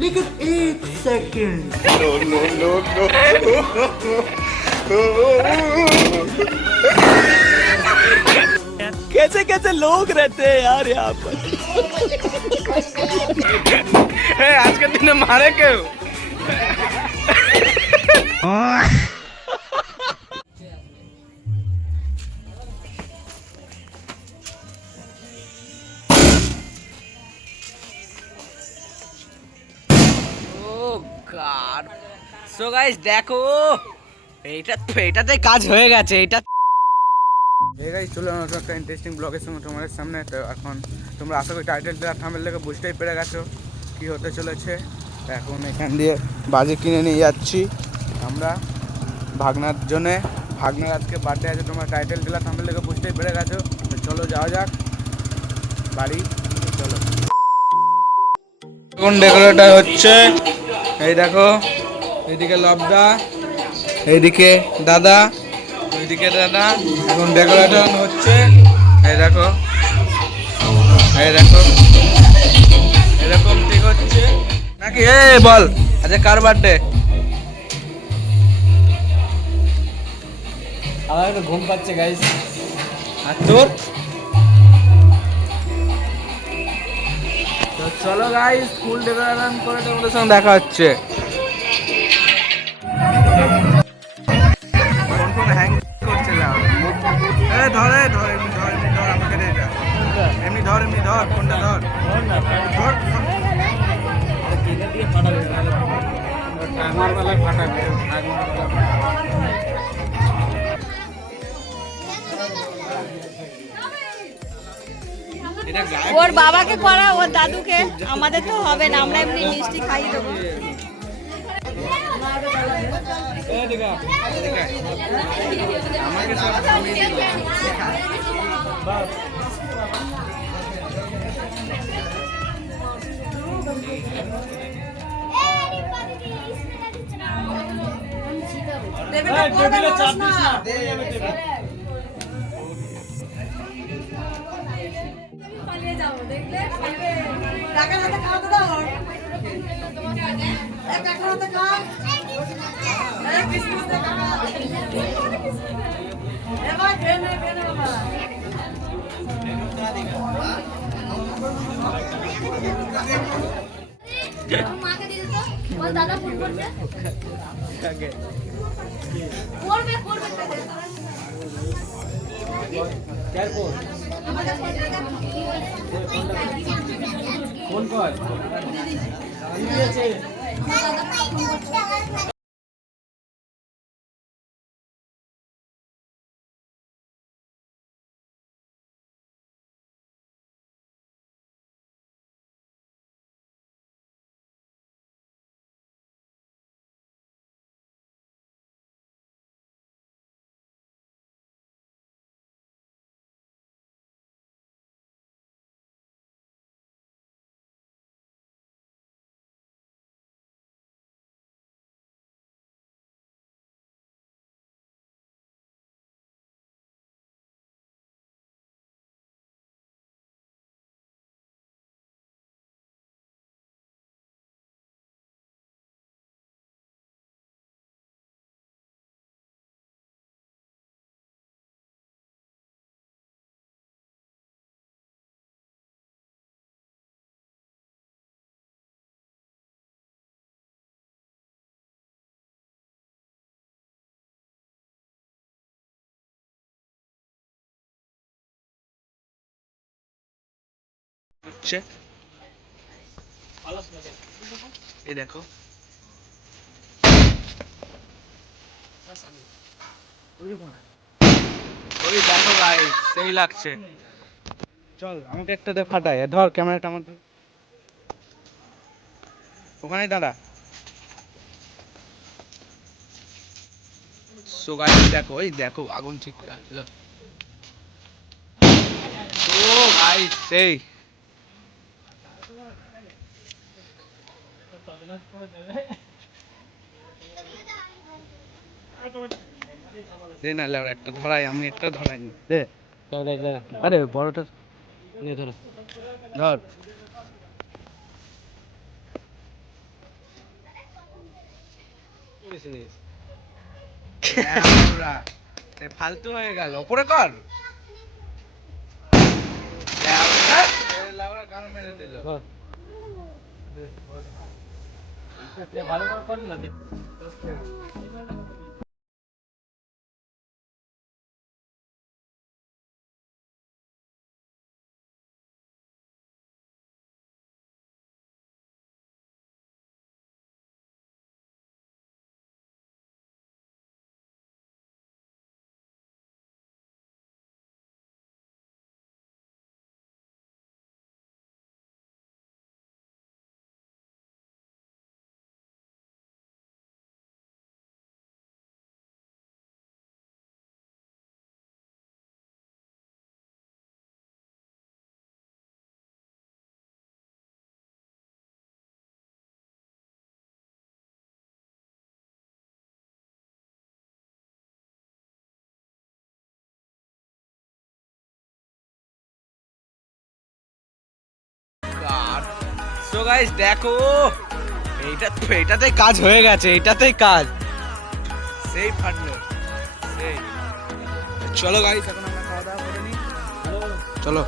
लेकिन एक second. No no no no कैसे कैसे लोग रहते हैं यार यहाँ पर? आज के दिन मारे क्यों? গড সো গাইস দেখো, এইটা এটাতে কাজ হয়ে গেছে এটা এই গাইস চলে নতুন একটা ইন্টারেস্টিং ব্লগের সঙ্গে তোমাদের সামনে। তো এখন তোমরা আশা করি টাইটেল দেওয়ার থামেল দেখে বুঝতেই পেরে গেছো কি হতে চলেছে। এখন এখান দিয়ে বাজে কিনে নিয়ে যাচ্ছি আমরা ভাগনার জন্যে। ভাগনার আজকে বার্থডে আছে, তোমরা টাইটেল দিলার থামেল দেখে বুঝতেই পেরে গেছো। চলো, যাওয়া যাক। বাড়ি, চলো। এখন ডেকোরেটর হচ্ছে? এই দেখো এইদিকে লবদা এইদিকে দাদা ওইদিকে দাদা এখন ডেকোরেশন হচ্ছে। এই দেখো এই দেখো এরকম ঠিক হচ্ছে। নাকি? এ বল আচ্ছা কার বার্থডে আমার একটু ঘুম পাচ্ছে গাইস আর তোর? চলো গাই স্কুল ডেকোরেশন করে তোমাদের সঙ্গে দেখা হচ্ছে। ধরে ধর ধর, এমনি ধর আমাকে এমনি ধর এমনি ধর ফোনটা ধর? ধর ওর বাবাকে করা ওর দাদুকে। আমাদের তো হবে না আমরা এমনি মিষ্টি খাই দেবো। এদিকে আয়, এদিকে আয়। আমাকে সব থামিয়ে দিল। মাকে দিয়ে দিত বল দাদা ফোন করছে আগে। করবে করবে। আমাদের ফোন করে দেখো। ফোন দাদা ফোন করছে হচ্ছে? এই দেখো। ওই দেখো ভাই সেই লাগছে। চল আমাকে একটা দে ফাটাই। ধর ক্যামেরাটা আমার ধর। ওখানেই দাঁড়া। সো গাইস দেখো ওই দেখো আগুন ঠিক লাগল। ও গাইস সেই। দে না লেও একটা ধরাই আমি একটা ধরাই দে। আরে বড়টা নিয়ে ধরো। ধর। ফালতু হয়ে গেল। ওপরে কর। ল্যাবড়া গান মেরে দিল। ভালো করে কর না সো গাইস দেখো, এইটা এইটাতে কাজ হয়ে গেছে, এইটাতেই কাজ। সেই ফাটলো চলো গাইস এখন আমরা খাওয়া দাওয়া করে নিই। চলো।